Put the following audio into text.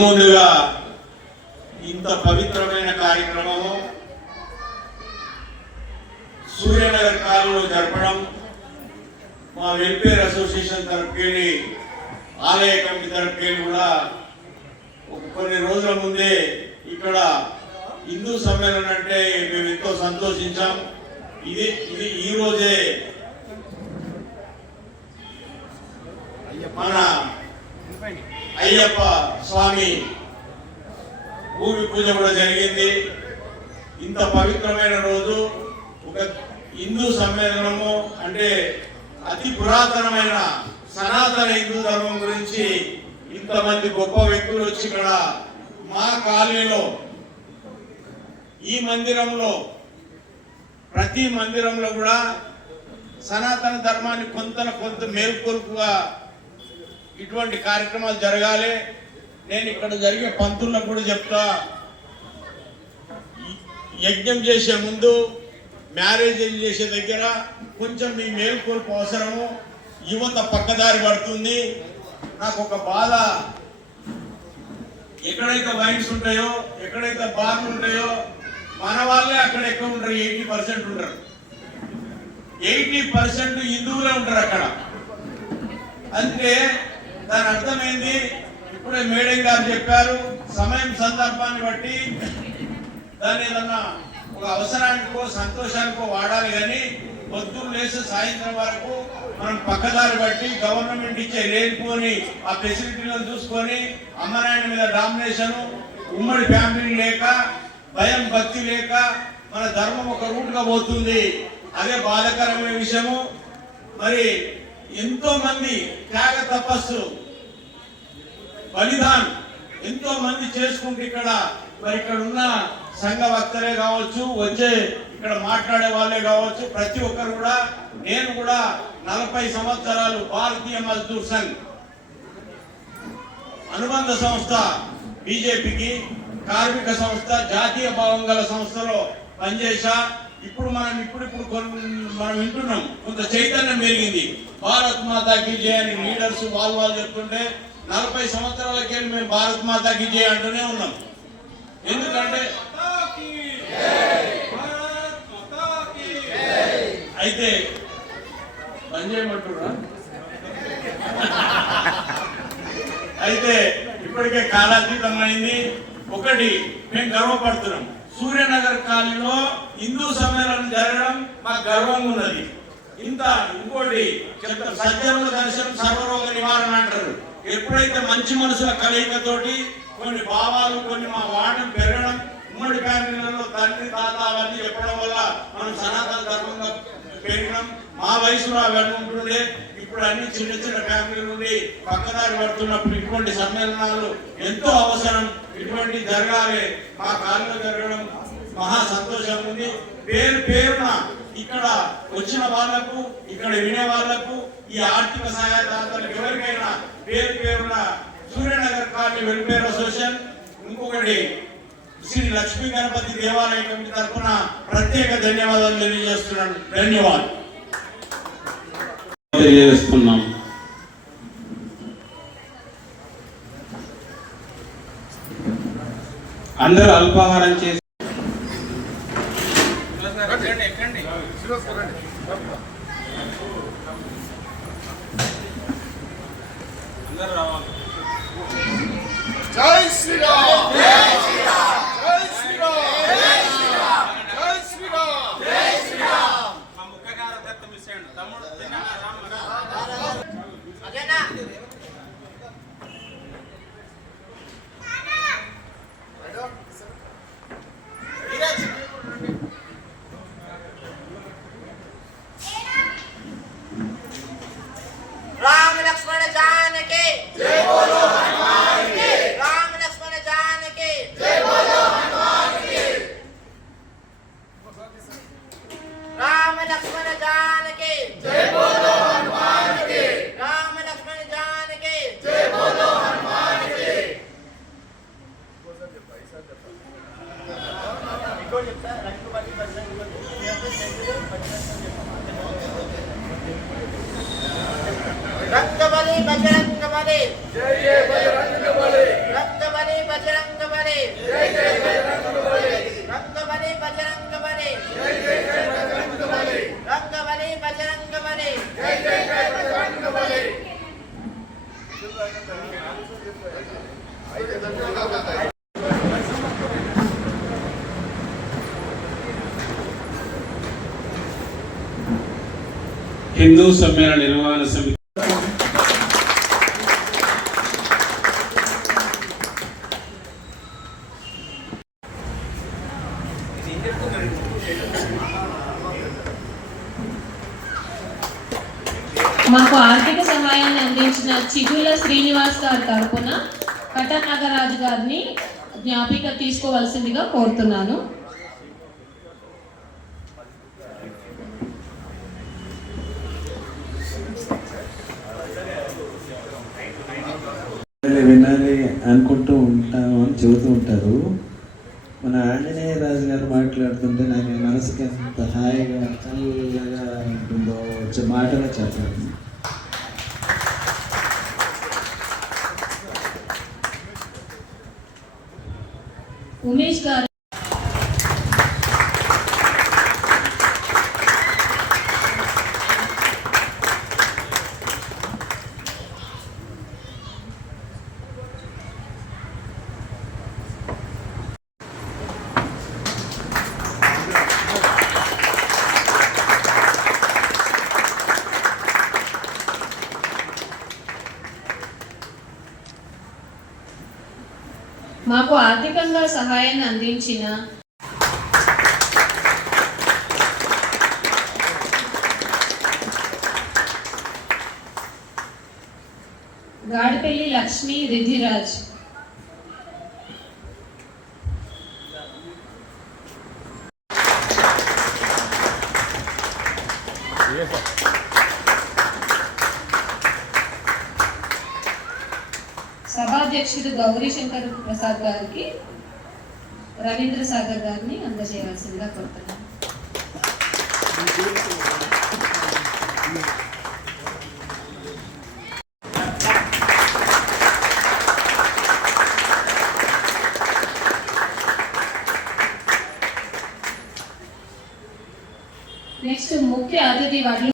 ముందుగా ఇంత పవిత్రమైన కార్యక్రమము సూర్యనగర్ కాలంలో జరపడం మా వెల్ఫేర్ అసోసియేషన్ తరఫుకెళ్ళి ఆలయ కమిటీ తరఫుకెళ్ళి కూడా కొన్ని రోజుల ముందే ఇక్కడ హిందూ సమ్మేళనం అంటే మేము ఎంతో సంతోషించాం. ఇది ఈ రోజే మన అయ్యప్ప స్వామి భూమి పూజ కూడా జరిగింది. ఇంత పవిత్రమైన రోజు ఒక హిందూ సమ్మేళనము అంటే అతి పురాతనమైన సనాతన హిందూ ధర్మం గురించి ఇంతమంది గొప్ప వ్యక్తులు వచ్చి ఇక్కడ మా కాలనీలో ఈ మందిరంలో ప్రతి మందిరంలో కూడా సనాతన ధర్మాన్ని కొంత మేల్కొల్పుగా ఇటువంటి కార్యక్రమాలు జరగాలి. నేను ఇక్కడ జరిగే పంతులకు కూడా చెప్తా, యజ్ఞం చేసే ముందు మ్యారేజ్ చేసే దగ్గర కొంచెం మీ మేల్కొల్పు అవసరము. యువత పక్కదారి పడుతుంది. నాకు ఒక బాధ, ఎక్కడైతే వైన్స్ ఉంటాయో ఎక్కడైతే బార్లు ఉంటాయో మన వాళ్ళే అక్కడ ఎక్కువ ఉంటారు. 80% ఉంటారు. 80% హిందువులే ఉంటారు అక్కడ. అంటే దాని అర్థమైంది, ఇప్పుడే మేడం గారు చెప్పారు, సమయం సందర్భాన్ని బట్టి దాన్ని ఏదన్నా ఒక అవసరానికో సంతోషానికో వాడాలి. కానీ పొద్దున్న లేసి సాయంత్రం వరకు మనం పక్కదారి బట్టి గవర్నమెంట్ ఇచ్చే లేనిపోని ఆ ఫెసిలిటీలను చూసుకొని అమ్మనాయన మీద డామినేషన్, ఉమ్మడి ఫ్యామిలీ లేక, భయం భక్తి లేక మన ధర్మం ఒక రూట్గా పోతుంది. అదే బాధాకరమైన విషయము. మరి ఎంతో మంది త్యాగ తపస్సు బలిదాన్ ఎంతో మంది చేసుకుంటూ ఇక్కడ మరి ఇక్కడ ఉన్న సంఘ వక్తలే కావచ్చు, వచ్చే ఇక్కడ మాట్లాడే వాళ్ళే కావచ్చు, ప్రతి ఒక్కరు కూడా, నేను కూడా 40 సంవత్సరాలు భారతీయ మజ్దూర్ సంఘ్ అనుబంధ సంస్థ బీజేపీకి, కార్మిక సంస్థ జాతీయ భావం గల సంస్థలో పనిచేసా. ఇప్పుడు మనం వింటున్నాం, కొంత చైతన్యం పెరిగింది. భారత్ మాతాకి జయ అని లీడర్స్ వాళ్ళు చెప్తుంటే 40 సంవత్సరాలకెళ్ళి మేము భారత్ మాతాకి జయ అంటూనే ఉన్నాం. ఎందుకంటే అయితే పని చేయమంటున్నా. అయితే ఇప్పటికే కాలాతీతమైంది. ఒకటి మేము గర్వపడుతున్నాం, సూర్యనగర్ కాలనీలో హిందూ సమ్మేళనం జరగడం మాకు గర్వంగా ఉన్నది. ఇంకోటి చెప్తాం, సజ్జనుల దర్శనం సర్వరోగ నివారణ అంటారు. ఎప్పుడైతే మంచి మనసుల కలయికతోటి కొన్ని భావాలు, కొన్ని మా వాడడం పెరగడం, ఉమ్మడి ఫ్యామిలీలలో తండ్రి తాత అవన్నీ చెప్పడం వల్ల మనం సనాతన ధర్మంగా పెరిగినాం. మా వయసులో అవన్నీ ఉంటుండే. ఇప్పుడు అన్ని చిన్న ఫ్యామిలీ నుండి పక్కదారి పడుతున్నప్పుడు ఇటువంటి సమ్మేళనాలు ఎంతో అవసరం. ఇటువంటి జరగాలి. మా కాలంలో జరగడం మహా సంతోషం ఉంది. పేరున ఇక్కడ వచ్చిన వాళ్లకు, ఇక్కడ వినే వాళ్లకు, ఈ ఆర్థిక సహాయదాతలకు ఎవరికైనా పేరున సూర్యనగర్ కాలనీ వెల్ఫేర్ అసోసియేషన్, ఇంకొకటి శ్రీ లక్ష్మీ గణపతి దేవాలయ కమిటీ తరఫున ప్రత్యేక ధన్యవాదాలు తెలియజేస్తున్నాను. ధన్యవాదాలు తెలియజేస్తున్నాం. అందరూ అల్పాహారం చేసి అందరూ రావాలి. జై శ్రీరామ్, జై శ్రీరామ్, జై శ్రీరామ్, జై శ్రీరామ్, జై శ్రీరామ్, జై శ్రీరామ్. మా ముఖ్య కార్యదర్శి మిస్ అయ్యండి తమ్ముడు అజనా राम लक्ष्मण जानकी जय बोलो हनुमान की। राम लक्ष्मण जानकी जय बोलो हनुमान की। राम लक्ष्मण जानकी जय बोलो हनुमान की। राम लक्ष्मण जानकी जय बोलो हनुमान की। रक्तबली बजरंगबली, जय जय बजरंगबली, रक्तबली रंगबली बजरंगबली रंगबली बजरंगबली హిందూ సమ్మేళన నిర్వహణ సమితి మాకు ఆర్థిక సహాయాన్ని అందించిన చిగుళ్ళ శ్రీనివాస్ గారి తరపున కటన్ నాగరాజు గారిని జ్ఞాపిక తీసుకోవాల్సిందిగా కోరుతున్నాను. వినాలి అనుకుంటూ ఉంటాము అని చెబుతూ ఉంటారు. మన ఆంజనేయ రాజు గారు మాట్లాడుతుంటే నాకు మనసుకి ఎంత హాయిగా చల్లగా ఉంటుందో వచ్చే మాటలో చెప్పాను. ఉమేష్ గారు మాకు ఆర్థికంగా సహాయాన్ని అందించిన గాడిపల్లి లక్ష్మీ రిధిరాజ్, సభాధ్యక్షుడు గౌరీ శంకర్ ప్రసాద్ గారికి రవీంద్ర సాగర్ గారిని అందజేయాల్సిందిగా కోరుతున్నాను. నెక్స్ట్ ముఖ్య అతిథి వాటిలో